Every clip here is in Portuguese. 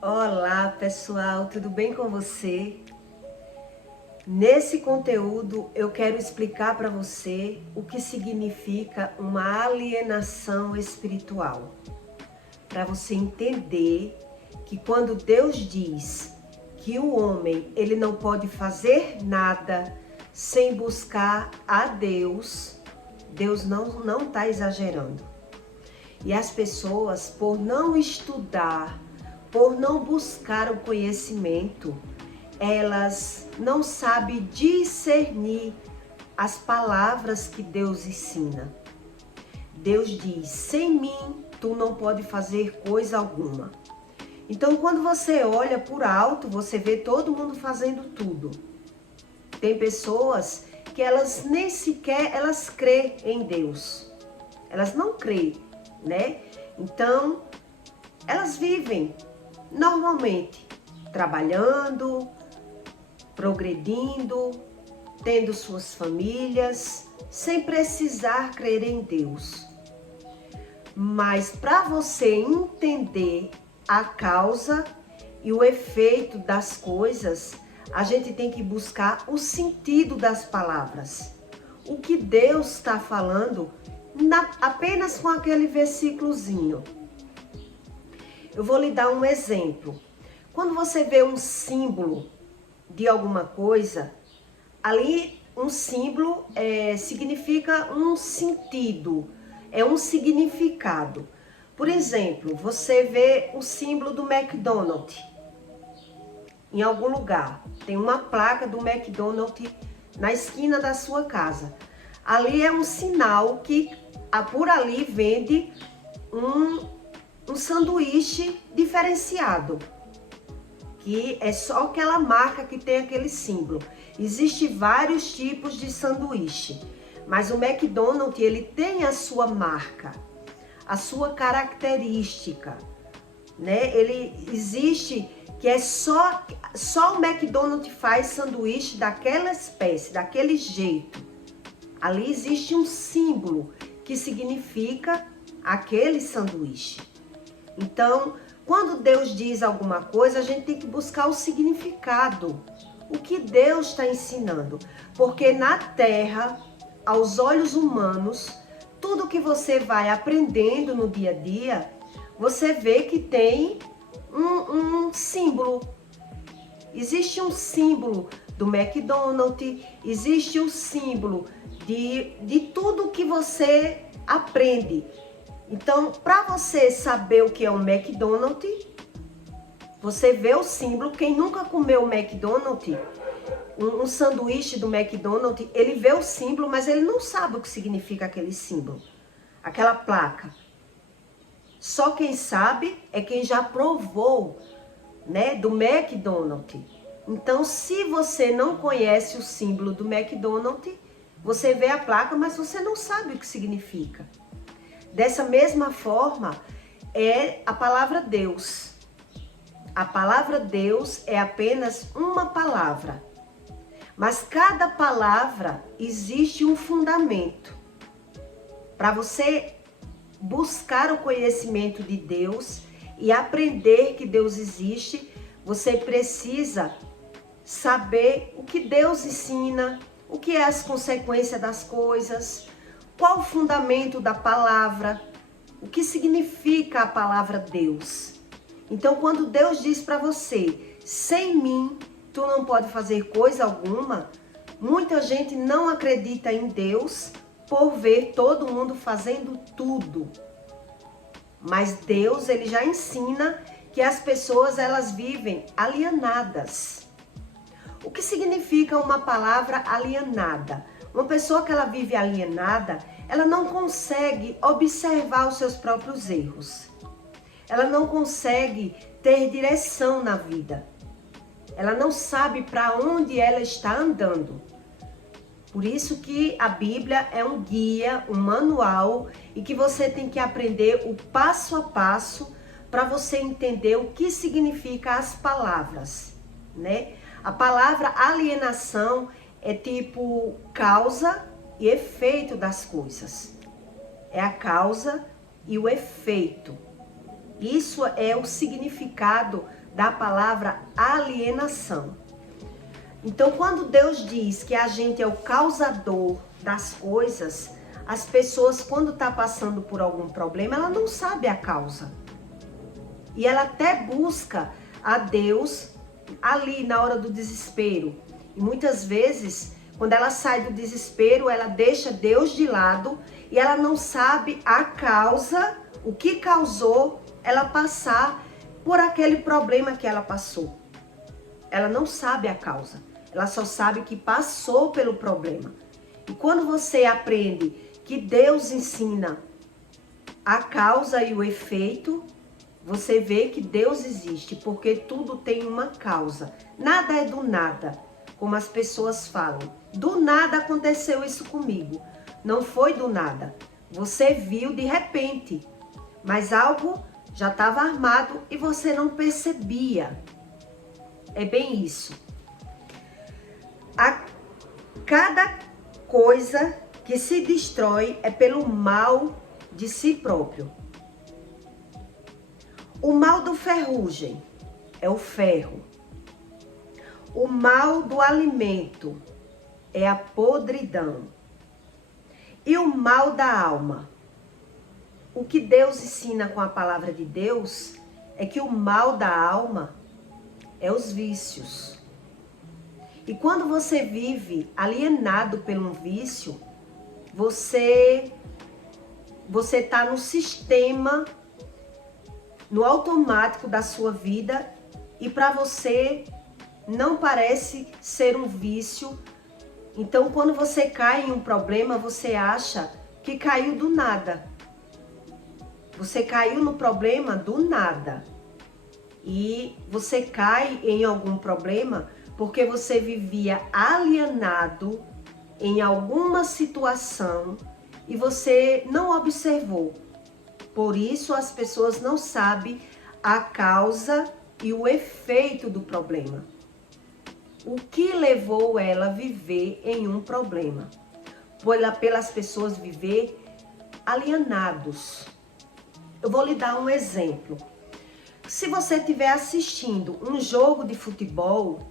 Olá pessoal, tudo bem com você? Nesse conteúdo eu quero explicar para você o que significa uma alienação espiritual. Para você entender que quando Deus diz que o homem ele não pode fazer nada sem buscar a Deus, Deus não está exagerando. E as pessoas, por não estudar, por não buscar o conhecimento, elas não sabem discernir as palavras que Deus ensina. Deus diz: sem mim tu não pode fazer coisa alguma. Então, quando você olha por alto, você vê todo mundo fazendo tudo. Tem pessoas que elas nem sequer elas crêem em Deus. Elas não creem, né? Então, elas vivem normalmente trabalhando, progredindo, tendo suas famílias, sem precisar crer em Deus. Mas para você entender a causa e o efeito das coisas, a gente tem que buscar o sentido das palavras. O que Deus está falando apenas com aquele versículozinho. Eu vou lhe dar um exemplo. Quando você vê um símbolo de alguma coisa, ali um símbolo significa um sentido, é um significado. Por exemplo, você vê o símbolo do McDonald's em algum lugar. Tem uma placa do McDonald's na esquina da sua casa. Ali é um sinal que por ali vende um sanduíche diferenciado, que é só aquela marca que tem aquele símbolo. Existem vários tipos de sanduíche, mas o McDonald's ele tem a sua marca, a sua característica, né? Ele existe que é só o McDonald's faz sanduíche daquela espécie, daquele jeito. Ali existe um símbolo que significa aquele sanduíche. Então, quando Deus diz alguma coisa, a gente tem que buscar o significado, o que Deus está ensinando. Porque na Terra, aos olhos humanos, tudo que você vai aprendendo no dia a dia, você vê que tem um símbolo. Existe um símbolo do McDonald's, existe um símbolo de tudo que você aprende. Então, para você saber o que é um McDonald's, você vê o símbolo. Quem nunca comeu o McDonald's, um sanduíche do McDonald's, ele vê o símbolo, mas ele não sabe o que significa aquele símbolo, aquela placa. Só quem sabe é quem já provou, né, do McDonald's. Então, se você não conhece o símbolo do McDonald's, você vê a placa, mas você não sabe o que significa. Dessa mesma forma, é a palavra Deus. A palavra Deus é apenas uma palavra. Mas cada palavra existe um fundamento. Para você buscar o conhecimento de Deus e aprender que Deus existe, você precisa saber o que Deus ensina, o que é as consequências das coisas, qual o fundamento da palavra, o que significa a palavra Deus. Então, quando Deus diz para você, sem mim, tu não pode fazer coisa alguma, muita gente não acredita em Deus por ver todo mundo fazendo tudo. Mas Deus, ele já ensina que as pessoas, elas vivem alienadas. O que significa uma palavra alienada? Uma pessoa que ela vive alienada, ela não consegue observar os seus próprios erros. Ela não consegue ter direção na vida. Ela não sabe para onde ela está andando. Por isso que a Bíblia é um guia, um manual, e que você tem que aprender o passo a passo para você entender o que significa as palavras, né? A palavra alienação é tipo causa e efeito das coisas. É a causa e o efeito. Isso é o significado da palavra alienação. Então, quando Deus diz que a gente é o causador das coisas, as pessoas, quando tá passando por algum problema, ela não sabe a causa. E ela até busca a Deus ali na hora do desespero. E muitas vezes, quando ela sai do desespero, ela deixa Deus de lado e ela não sabe a causa, o que causou ela passar por aquele problema que ela passou. Ela não sabe a causa, ela só sabe que passou pelo problema. E quando você aprende que Deus ensina a causa e o efeito, você vê que Deus existe, porque tudo tem uma causa. Nada é do nada, como as pessoas falam. Do nada aconteceu isso comigo. Não foi do nada. Você viu de repente, mas algo já estava armado e você não percebia. É bem isso. Cada coisa que se destrói é pelo mal de si próprio. O mal do ferrugem é o ferro. O mal do alimento é a podridão. E o mal da alma. O que Deus ensina com a palavra de Deus é que o mal da alma é os vícios. E quando você vive alienado por um vício, você está no sistema, no automático da sua vida, e para você não parece ser um vício. Então, quando você cai em um problema, você acha que caiu do nada. Você caiu no problema do nada. E você cai em algum problema porque você vivia alienado em alguma situação e você não observou. Por isso as pessoas não sabem a causa e o efeito do problema. O que levou ela a viver em um problema? Pelas pessoas viver alienados. Eu vou lhe dar um exemplo. Se você estiver assistindo um jogo de futebol,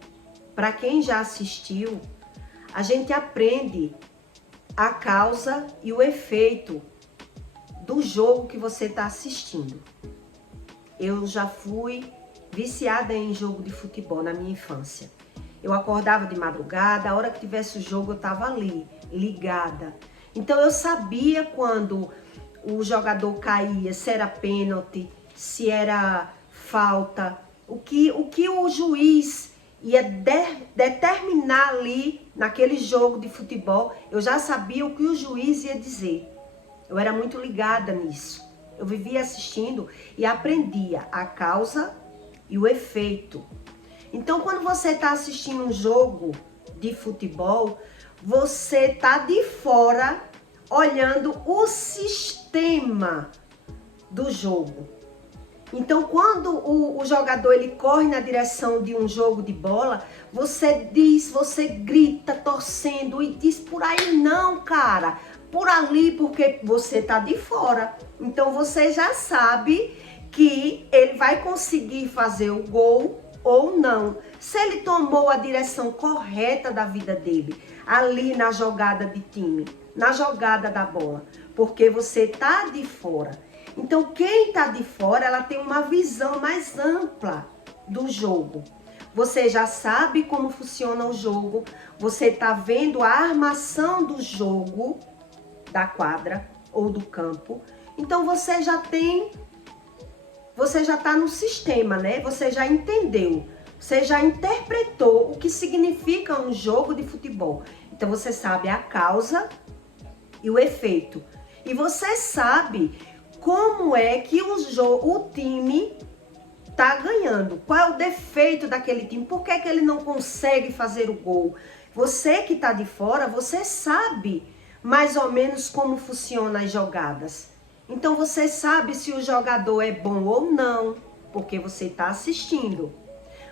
para quem já assistiu, a gente aprende a causa e o efeito do jogo que você está assistindo. Eu já fui viciada em jogo de futebol na minha infância. Eu acordava de madrugada, a hora que tivesse o jogo eu estava ali, ligada. Então eu sabia quando o jogador caía, se era pênalti, se era falta, o que o juiz ia determinar ali naquele jogo de futebol. Eu já sabia o que o juiz ia dizer. Eu era muito ligada nisso. Eu vivia assistindo e aprendia a causa e o efeito. Então, quando você está assistindo um jogo de futebol, você está de fora olhando o sistema do jogo. Então, quando o jogador ele corre na direção de um jogo de bola, você grita torcendo e diz por aí não, cara, por ali, porque você tá de fora. Então, você já sabe que ele vai conseguir fazer o gol ou não. Se ele tomou a direção correta da vida dele, ali na jogada de time, na jogada da bola, porque você tá de fora. Então, quem está de fora, ela tem uma visão mais ampla do jogo. Você já sabe como funciona o jogo, você está vendo a armação do jogo, da quadra ou do campo. Então, você já está no sistema, né? Você já entendeu, você já interpretou o que significa um jogo de futebol. Então, você sabe a causa e o efeito. E você sabe como é que o time tá ganhando. Qual é o defeito daquele time? Por que que ele não consegue fazer o gol? Você que tá de fora, você sabe mais ou menos como funcionam as jogadas. Então você sabe se o jogador é bom ou não, porque você tá assistindo.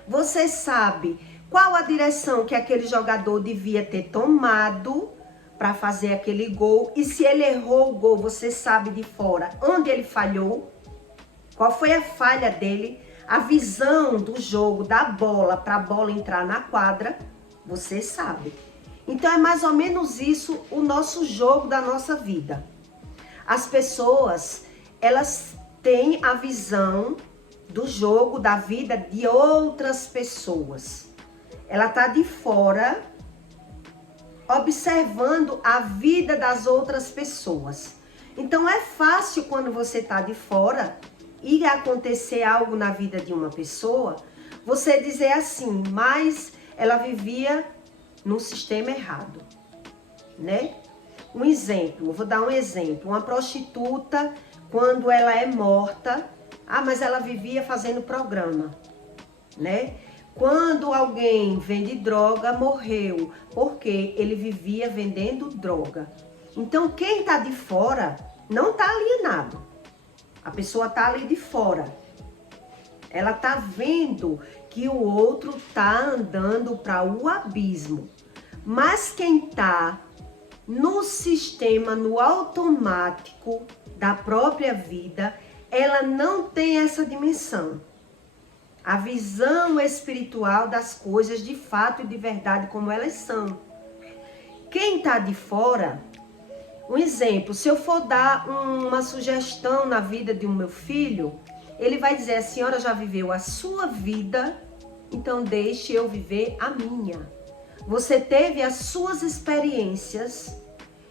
Você sabe qual a direção que aquele jogador devia ter tomado para fazer aquele gol, e se ele errou o gol, você sabe de fora onde ele falhou, qual foi a falha dele, A visão do jogo da bola para a bola entrar na quadra, você sabe. Então é mais ou menos isso o nosso jogo da nossa vida. As pessoas, elas têm a visão do jogo da vida de outras pessoas. Ela tá de fora observando a vida das outras pessoas. Então é fácil quando você tá de fora e acontecer algo na vida de uma pessoa, você dizer assim, mas ela vivia num sistema errado, né? Um exemplo, vou dar um exemplo, uma prostituta, quando ela é morta, mas ela vivia fazendo programa, né? Quando alguém vende droga, morreu, porque ele vivia vendendo droga. Então, quem tá de fora não tá alienado. A pessoa tá ali de fora. Ela tá vendo que o outro tá andando para o abismo. Mas quem tá no sistema, no automático da própria vida, ela não tem essa dimensão. A visão espiritual das coisas de fato e de verdade como elas são. Quem tá de fora, um exemplo, se eu for dar uma sugestão na vida de um meu filho, ele vai dizer, a senhora já viveu a sua vida, então deixe eu viver a minha. Você teve as suas experiências,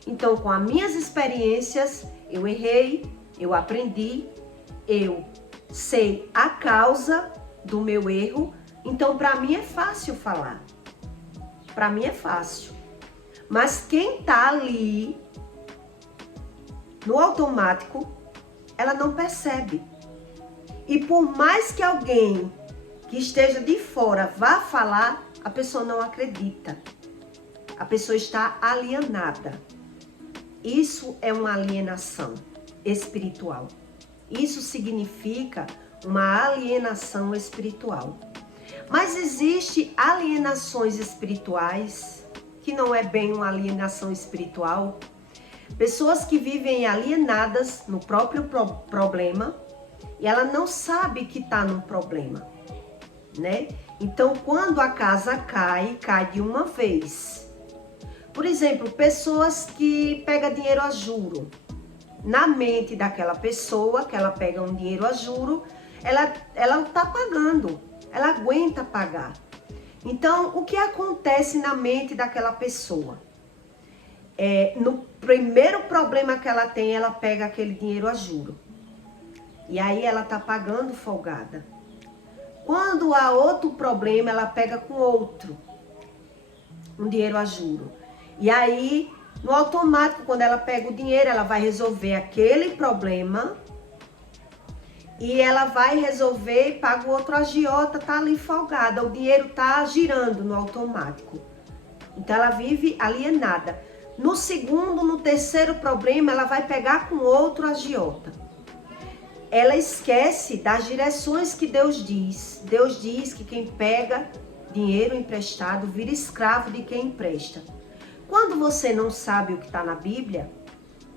então com as minhas experiências, eu errei, eu aprendi, eu sei a causa do meu erro, então para mim é fácil falar. Para mim é fácil. Mas quem tá ali no automático, ela não percebe. E por mais que alguém que esteja de fora vá falar, a pessoa não acredita. A pessoa está alienada. Isso é uma alienação espiritual. Isso significa uma alienação espiritual. Mas existe alienações espirituais que não é bem uma alienação espiritual. Pessoas que vivem alienadas no próprio problema e ela não sabe que está num problema, né? Então, quando a casa cai, cai de uma vez. Por exemplo, pessoas que pegam dinheiro a juro. Na mente daquela pessoa, que ela pega um dinheiro a juro, ela está pagando, ela aguenta pagar. Então, o que acontece na mente daquela pessoa? No primeiro problema que ela tem, ela pega aquele dinheiro a juro. E aí ela está pagando folgada. Quando há outro problema, ela pega com outro, um dinheiro a juro. E aí, no automático, quando ela pega o dinheiro, ela vai resolver aquele problema e ela vai resolver e paga o outro agiota, tá ali folgada, o dinheiro tá girando no automático. Então ela vive alienada. No segundo, no terceiro problema, ela vai pegar com outro agiota. Ela esquece das direções que Deus diz. Deus diz que quem pega dinheiro emprestado vira escravo de quem empresta. Quando você não sabe o que está na Bíblia,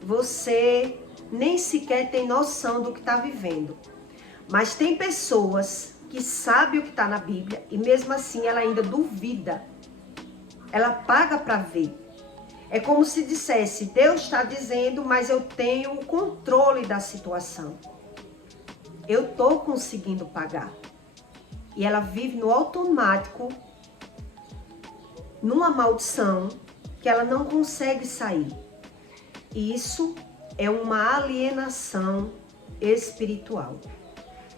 você nem sequer tem noção do que está vivendo. Mas tem pessoas que sabem o que está na Bíblia e mesmo assim ela ainda duvida. Ela paga para ver. É como se dissesse, Deus está dizendo, mas eu tenho o controle da situação. Eu estou conseguindo pagar. E ela vive no automático, numa maldição, que ela não consegue sair. Isso é uma alienação espiritual.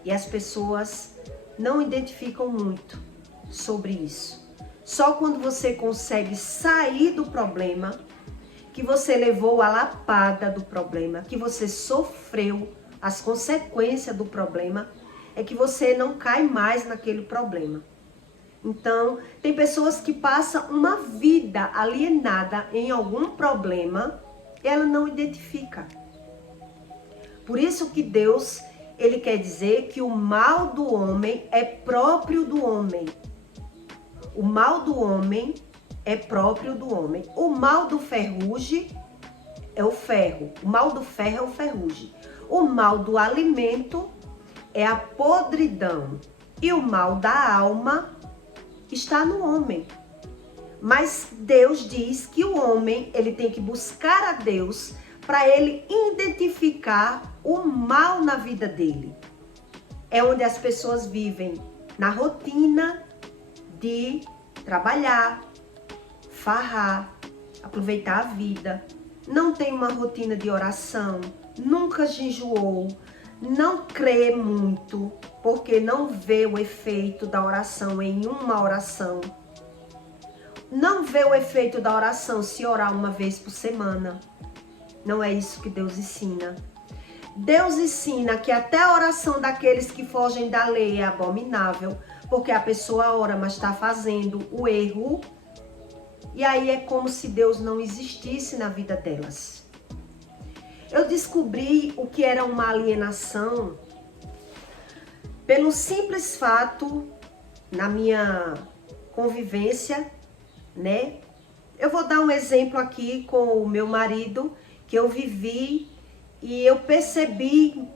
E as pessoas não identificam muito sobre isso. Só quando você consegue sair do problema, que você levou a lapada do problema, que você sofreu as consequências do problema, é que você não cai mais naquele problema. Então, tem pessoas que passam uma vida alienada em algum problema e ela não identifica. Por isso que Deus, ele quer dizer que o mal do homem é próprio do homem. O mal do homem é próprio do homem. O mal do ferrugem é o ferro. O mal do ferro é o ferrugem. O mal do alimento é a podridão e o mal da alma está no homem. Mas Deus diz que o homem, ele tem que buscar a Deus para ele identificar o mal na vida dele. É onde as pessoas vivem na rotina de trabalhar, farrar, aproveitar a vida. Não tem uma rotina de oração, nunca jejuou, não crê muito, porque não vê o efeito da oração em uma oração. Não vê o efeito da oração se orar uma vez por semana. Não é isso que Deus ensina. Deus ensina que até a oração daqueles que fogem da lei é abominável, porque a pessoa ora, mas está fazendo o erro. E aí é como se Deus não existisse na vida delas. Eu descobri o que era uma alienação pelo simples fato, na minha convivência, né? Eu vou dar um exemplo aqui com o meu marido, que eu vivi e eu percebi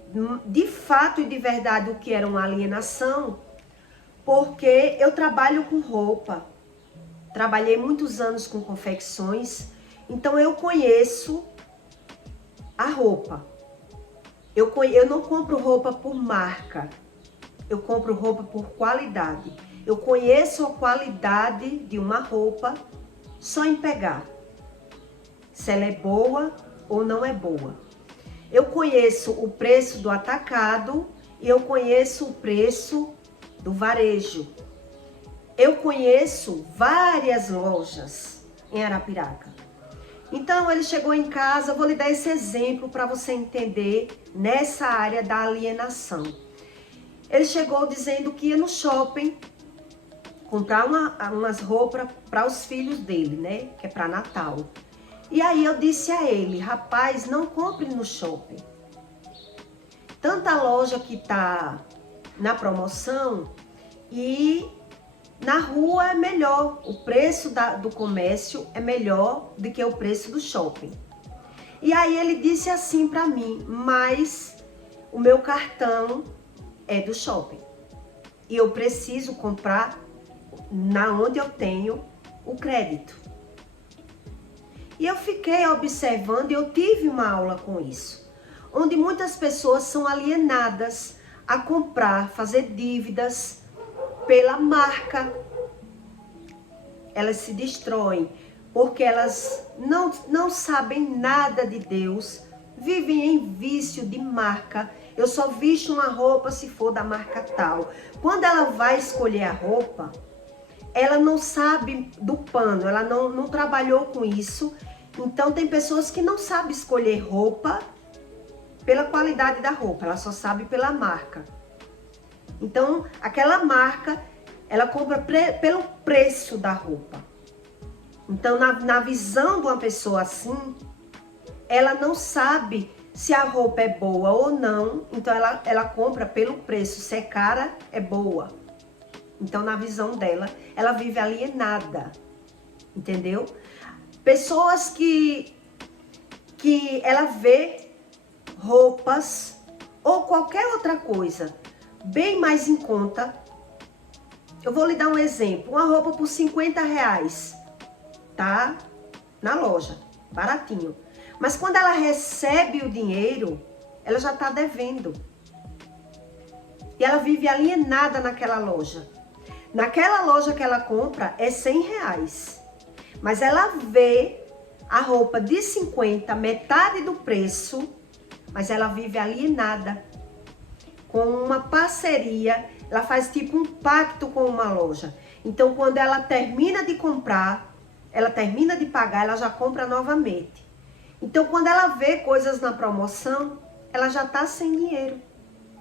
de fato e de verdade o que era uma alienação, porque eu trabalho com roupa, trabalhei muitos anos com confecções, então eu conheço a roupa. Eu não compro roupa por marca, eu compro roupa por qualidade. Eu conheço a qualidade de uma roupa só em pegar, se ela é boa ou não é boa. Eu conheço o preço do atacado e eu conheço o preço do varejo. Eu conheço várias lojas em Arapiraca. Então ele chegou em casa, eu vou lhe dar esse exemplo para você entender nessa área da alienação. Ele chegou dizendo que ia no shopping comprar umas roupas para os filhos dele, né? Que é para Natal. E aí eu disse a ele, rapaz, não compre no shopping. Tanta loja que tá na promoção e na rua é melhor. O preço do comércio é melhor do que o preço do shopping. E aí ele disse assim para mim, mas o meu cartão é do shopping. E eu preciso comprar na onde eu tenho o crédito. E eu fiquei observando e eu tive uma aula com isso, onde muitas pessoas são alienadas a comprar, fazer dívidas pela marca. Elas se destroem porque elas não sabem nada de Deus, vivem em vício de marca. Eu só visto uma roupa se for da marca tal. Quando ela vai escolher a roupa, ela não sabe do pano, ela não trabalhou com isso. Então tem pessoas que não sabem escolher roupa pela qualidade da roupa, ela só sabe pela marca. Então aquela marca, ela compra pelo preço da roupa. Então na visão de uma pessoa assim, ela não sabe se a roupa é boa ou não, então ela compra pelo preço, se é cara, é boa. Então, na visão dela, ela vive alienada, entendeu? Pessoas que ela vê roupas ou qualquer outra coisa bem mais em conta. Eu vou lhe dar um exemplo. Uma roupa por R$50, tá? Na loja, baratinho. Mas quando ela recebe o dinheiro, ela já tá devendo. E ela vive alienada naquela loja. Naquela loja que ela compra é R$100, mas ela vê a roupa de 50, metade do preço, mas ela vive alienada. Com uma parceria, ela faz tipo um pacto com uma loja. Então quando ela termina de comprar, ela termina de pagar, ela já compra novamente. Então quando ela vê coisas na promoção, ela já tá sem dinheiro.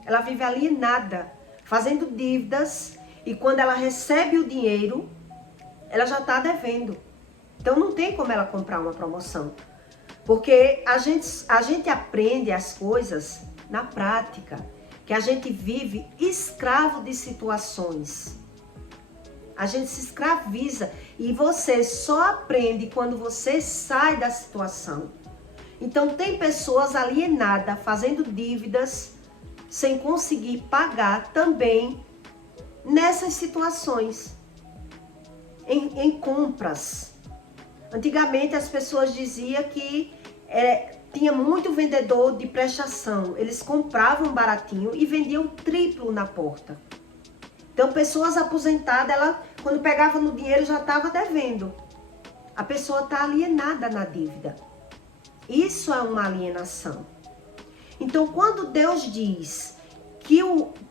Ela vive alienada, fazendo dívidas. E quando ela recebe o dinheiro, ela já está devendo. Então não tem como ela comprar uma promoção. Porque a gente aprende as coisas na prática. Que a gente vive escravo de situações. A gente se escraviza. E você só aprende quando você sai da situação. Então tem pessoas alienadas, fazendo dívidas, sem conseguir pagar também nessas situações, em compras. Antigamente as pessoas diziam que tinha muito vendedor de prestação, eles compravam baratinho e vendiam triplo na porta. Então pessoas aposentadas, ela quando pegava no dinheiro já estava devendo. A pessoa está alienada na dívida. Isso é uma alienação. Então quando Deus diz que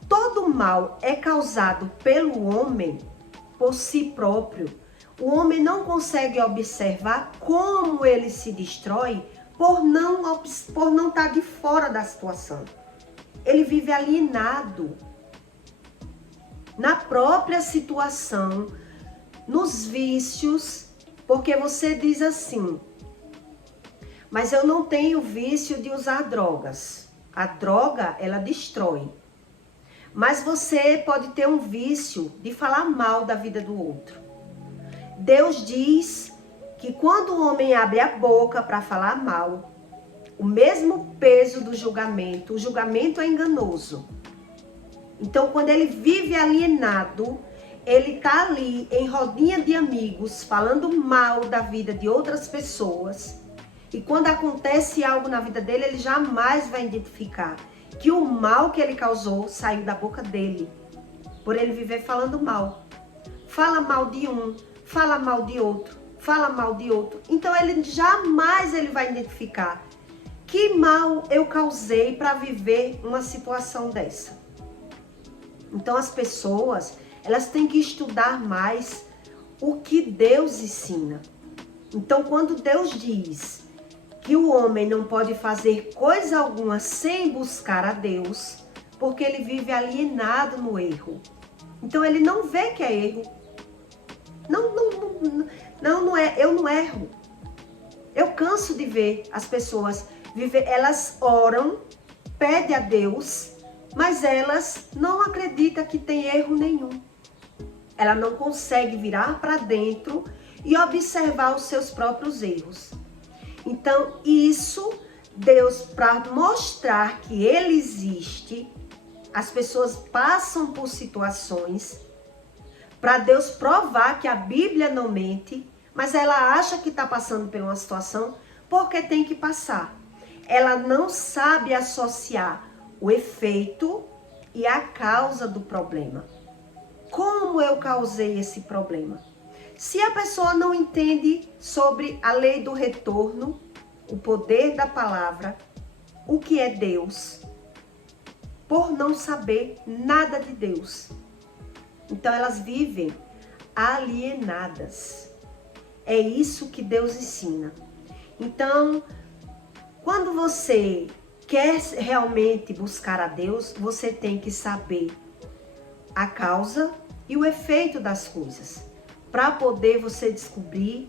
todo mal é causado pelo homem, por si próprio, o homem não consegue observar como ele se destrói por não estar de fora da situação. Ele vive alienado na própria situação, nos vícios, porque você diz assim, mas eu não tenho vício de usar drogas. A droga, ela destrói. Mas você pode ter um vício de falar mal da vida do outro. Deus diz que quando o homem abre a boca para falar mal, o mesmo peso do julgamento, o julgamento é enganoso. Então, quando ele vive alienado, ele está ali em rodinha de amigos, falando mal da vida de outras pessoas. E quando acontece algo na vida dele, ele jamais vai identificar que o mal que ele causou saiu da boca dele, por ele viver falando mal. Fala mal de um, fala mal de outro, fala mal de outro. Então ele jamais vai identificar que mal eu causei para viver uma situação dessa. Então as pessoas, elas têm que estudar mais o que Deus ensina. Então quando Deus diz que o homem não pode fazer coisa alguma sem buscar a Deus, porque ele vive alienado no erro. Então ele não vê que é erro. Não é, eu não erro. Eu canso de ver as pessoas viver, elas oram, pedem a Deus, mas elas não acreditam que tem erro nenhum. Ela não consegue virar para dentro e observar os seus próprios erros. Então, isso, Deus, para mostrar que Ele existe, as pessoas passam por situações, para Deus provar que a Bíblia não mente, mas ela acha que está passando por uma situação porque tem que passar. Ela não sabe associar o efeito e a causa do problema. Como eu causei esse problema? Se a pessoa não entende sobre a lei do retorno, o poder da palavra, o que é Deus, por não saber nada de Deus. Então elas vivem alienadas. É isso que Deus ensina. Então, quando você quer realmente buscar a Deus, você tem que saber a causa e o efeito das coisas, para poder você descobrir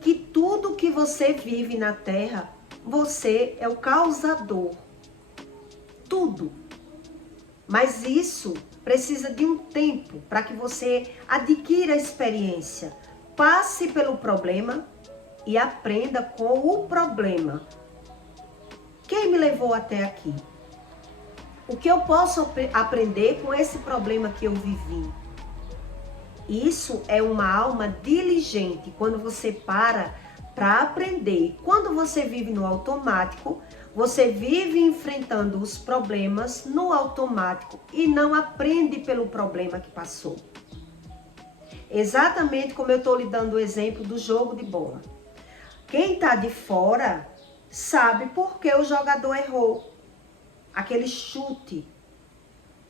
que tudo que você vive na terra, você é o causador. Tudo. Mas isso precisa de um tempo para que você adquira experiência, passe pelo problema e aprenda com o problema. Quem me levou até aqui? O que eu posso aprender com esse problema que eu vivi? Isso é uma alma diligente, quando você para aprender. Quando você vive no automático, você vive enfrentando os problemas no automático e não aprende pelo problema que passou. Exatamente como eu estou lhe dando o exemplo do jogo de bola. Quem está de fora sabe por que o jogador errou aquele chute.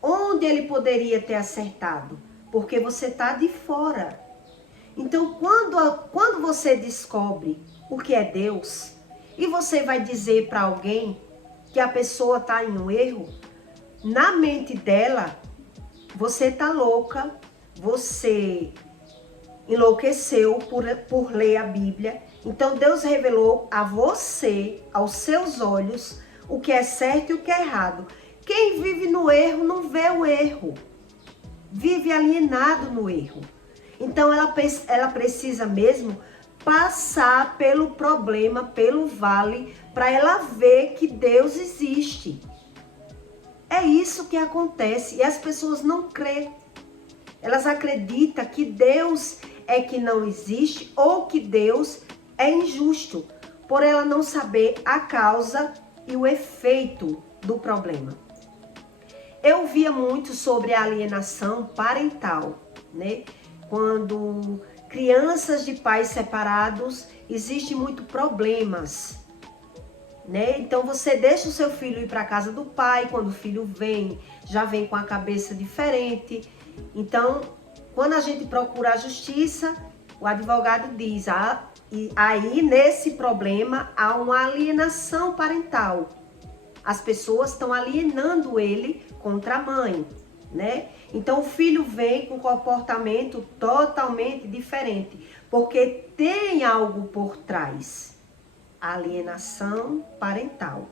Onde ele poderia ter acertado? Porque você está de fora. Então, quando você descobre o que é Deus, e você vai dizer para alguém que a pessoa está em um erro, na mente dela, você está louca, você enlouqueceu por ler a Bíblia. Então, Deus revelou a você, aos seus olhos, o que é certo e o que é errado. Quem vive no erro não vê o erro. Vive alienado no erro. Então ela precisa mesmo passar pelo problema, pelo vale, para ela ver que Deus existe. É isso que acontece e as pessoas não crêem. Elas acreditam que Deus é que não existe ou que Deus é injusto, por ela não saber a causa e o efeito do problema. Eu via muito sobre a alienação parental, né? Quando crianças de pais separados, existem muitos problemas, né? Então você deixa o seu filho ir para a casa do pai, quando o filho vem, já vem com a cabeça diferente. Então, quando a gente procura a justiça, o advogado diz, e aí nesse problema há uma alienação parental. As pessoas estão alienando ele contra a mãe, né? Então o filho vem com comportamento totalmente diferente, porque tem algo por trás. Alienação parental.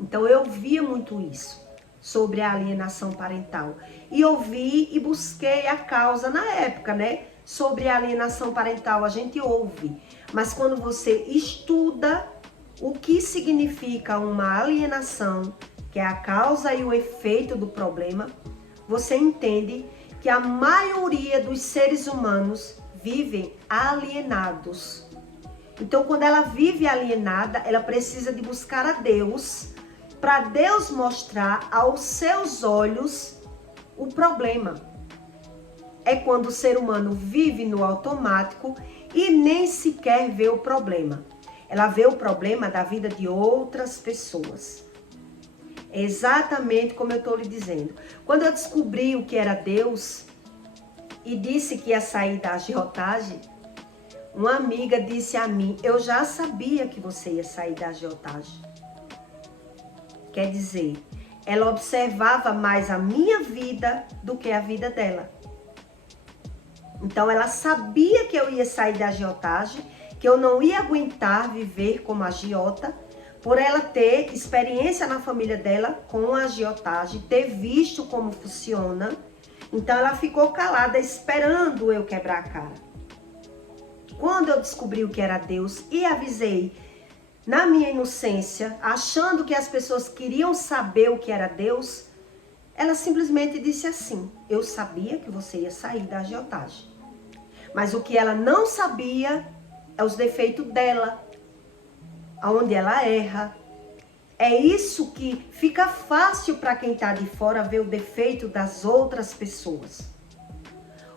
Então eu via muito isso sobre a alienação parental e ouvi e busquei a causa na época, né? Sobre a alienação parental a gente ouve, mas quando você estuda o que significa uma alienação, que é a causa e o efeito do problema, você entende que a maioria dos seres humanos vivem alienados. Então, quando ela vive alienada, ela precisa de buscar a Deus, para Deus mostrar aos seus olhos o problema. É quando o ser humano vive no automático e nem sequer vê o problema. Ela vê o problema da vida de outras pessoas. É exatamente como eu estou lhe dizendo. Quando eu descobri o que era Deus e disse que ia sair da agiotagem, uma amiga disse a mim, eu já sabia que você ia sair da agiotagem. Quer dizer, ela observava mais a minha vida do que a vida dela. Então ela sabia que eu ia sair da agiotagem, que eu não ia aguentar viver como agiota, por ela ter experiência na família dela com a agiotagem, ter visto como funciona. Então ela ficou calada esperando eu quebrar a cara. Quando eu descobri o que era Deus e avisei na minha inocência, achando que as pessoas queriam saber o que era Deus, ela simplesmente disse assim, eu sabia que você ia sair da agiotagem. Mas o que ela não sabia é os defeitos dela, aonde ela erra. É isso que fica fácil para quem está de fora ver o defeito das outras pessoas.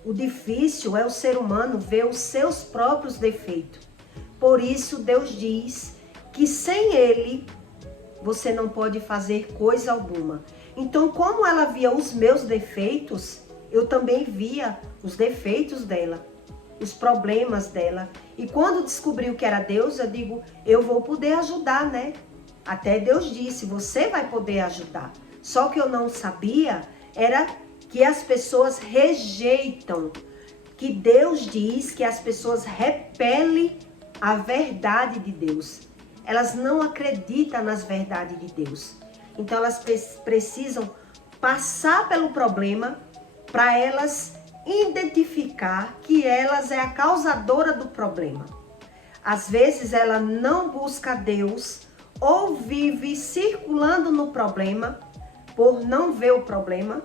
O difícil é o ser humano ver os seus próprios defeitos. Por isso Deus diz que sem Ele você não pode fazer coisa alguma. Então, como ela via os meus defeitos, eu também via os defeitos dela, os problemas dela. E quando descobri o que era Deus, eu digo, eu vou poder ajudar, né? Até Deus disse, você vai poder ajudar. Só que eu não sabia, era que as pessoas rejeitam, que Deus diz que as pessoas repelem a verdade de Deus. Elas não acreditam nas verdades de Deus. Então elas precisam passar pelo problema para elas identificar que elas é a causadora do problema. Às vezes ela não busca Deus ou vive circulando no problema por não ver o problema,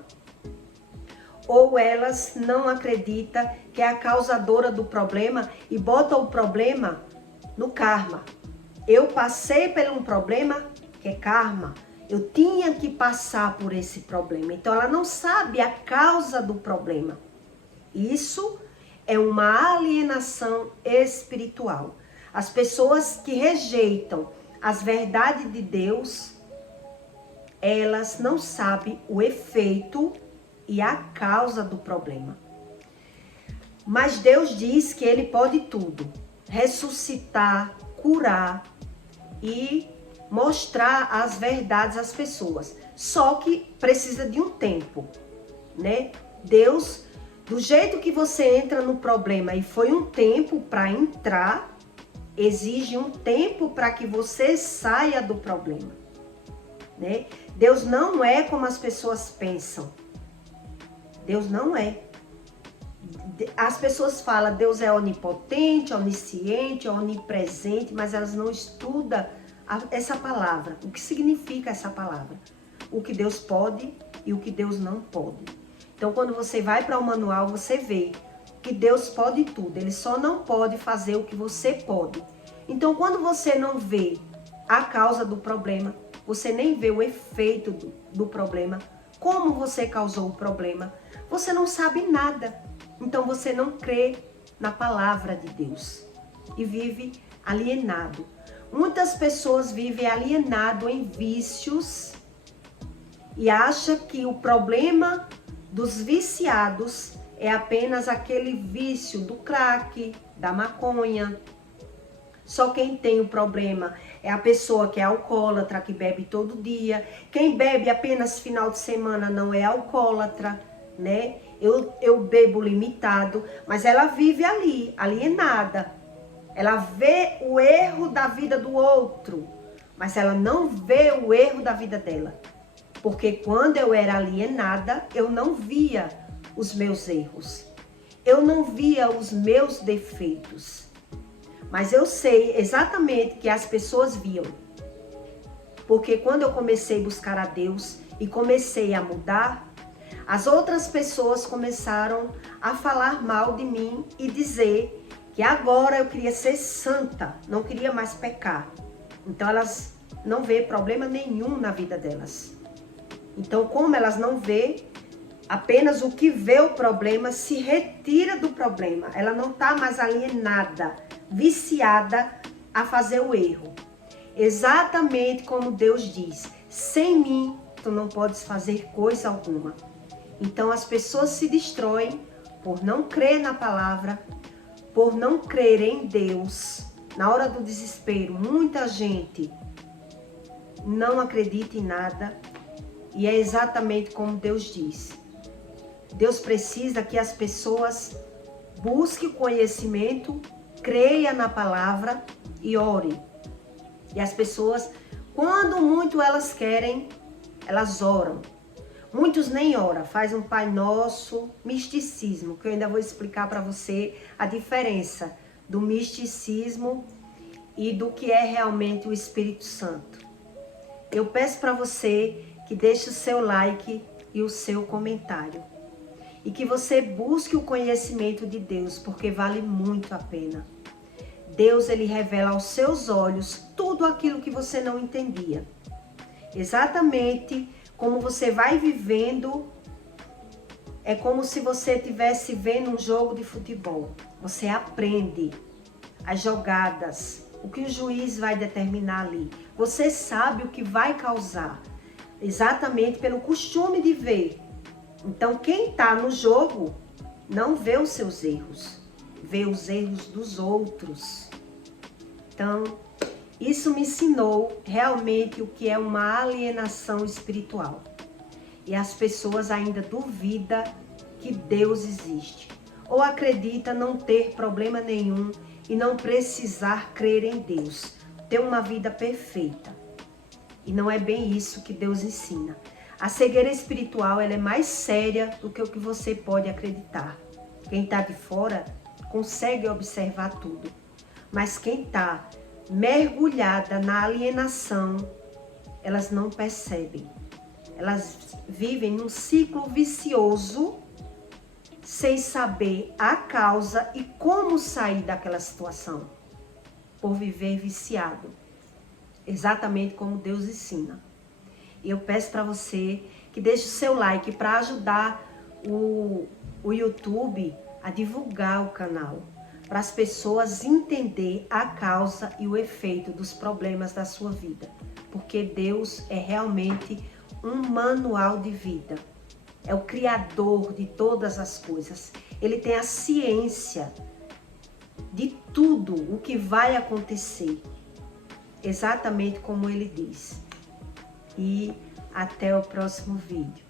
ou elas não acreditam que é a causadora do problema e botam o problema no karma. Eu passei por um problema que é karma. Eu tinha que passar por esse problema. Então ela não sabe a causa do problema. Isso é uma alienação espiritual. As pessoas que rejeitam as verdades de Deus, elas não sabem o efeito e a causa do problema. Mas Deus diz que Ele pode tudo. Ressuscitar, curar e mostrar as verdades às pessoas. Só que precisa de um tempo, né? Deus, do jeito que você entra no problema e foi um tempo para entrar, exige um tempo para que você saia do problema, né? Deus não é como as pessoas pensam. Deus não é. As pessoas falam, Deus é onipotente, onisciente, onipresente, mas elas não estudam essa palavra. O que significa essa palavra? o que Deus pode e o que Deus não pode. Então, quando você vai para o manual, você vê que Deus pode tudo. Ele só não pode fazer o que você pode. Então, quando você não vê a causa do problema, você nem vê o efeito do problema, como você causou o problema, você não sabe nada. Então, você não crê na palavra de Deus e vive alienado. Muitas pessoas vivem alienado em vícios e acham que o problema dos viciados é apenas aquele vício do crack, da maconha. Só quem tem o problema é a pessoa que é alcoólatra, que bebe todo dia. Quem bebe apenas final de semana não é alcoólatra, né? Eu bebo limitado, mas ela vive ali, alienada. Ela vê o erro da vida do outro, mas ela não vê o erro da vida dela. Porque quando eu era alienada, eu não via os meus erros. Eu não via os meus defeitos. Mas eu sei exatamente que as pessoas viam. Porque quando eu comecei a buscar a Deus e comecei a mudar, as outras pessoas começaram a falar mal de mim e dizer que agora eu queria ser santa, não queria mais pecar. Então elas não vê problema nenhum na vida delas. Então, como elas não vê, apenas o que vê o problema se retira do problema. Ela não está mais alienada, viciada a fazer o erro. Exatamente como Deus diz, sem mim tu não podes fazer coisa alguma. Então as pessoas se destroem por não crer na palavra, por não crer em Deus. Na hora do desespero, muita gente não acredita em nada. E é exatamente como Deus diz. Deus precisa que as pessoas busquem conhecimento, creia na palavra e ore. E as pessoas, quando muito elas querem, elas oram. Muitos nem oram, faz um Pai Nosso, misticismo, que eu ainda vou explicar para você a diferença do misticismo e do que é realmente o Espírito Santo. Eu peço para você que deixe o seu like e o seu comentário. E que você busque o conhecimento de Deus, porque vale muito a pena. Deus, ele revela aos seus olhos tudo aquilo que você não entendia. Exatamente como você vai vivendo, é como se você estivesse vendo um jogo de futebol. Você aprende as jogadas, o que o juiz vai determinar ali. Você sabe o que vai causar, exatamente pelo costume de ver. Então, quem está no jogo não vê os seus erros, vê os erros dos outros. Então, isso me ensinou realmente o que é uma alienação espiritual. E as pessoas ainda duvidam que Deus existe. Ou acredita não ter problema nenhum e não precisar crer em Deus. Ter uma vida perfeita. E não é bem isso que Deus ensina. A cegueira espiritual, ela é mais séria do que o que você pode acreditar. Quem está de fora consegue observar tudo. Mas quem está mergulhada na alienação, elas não percebem. Elas vivem num ciclo vicioso, sem saber a causa e como sair daquela situação. Por viver viciado. Exatamente como Deus ensina. E eu peço para você que deixe o seu like para ajudar o YouTube a divulgar o canal. Para as pessoas entenderem a causa e o efeito dos problemas da sua vida. Porque Deus é realmente um manual de vida. É o Criador de todas as coisas. Ele tem a ciência de tudo o que vai acontecer. Exatamente como ele diz. E até o próximo vídeo.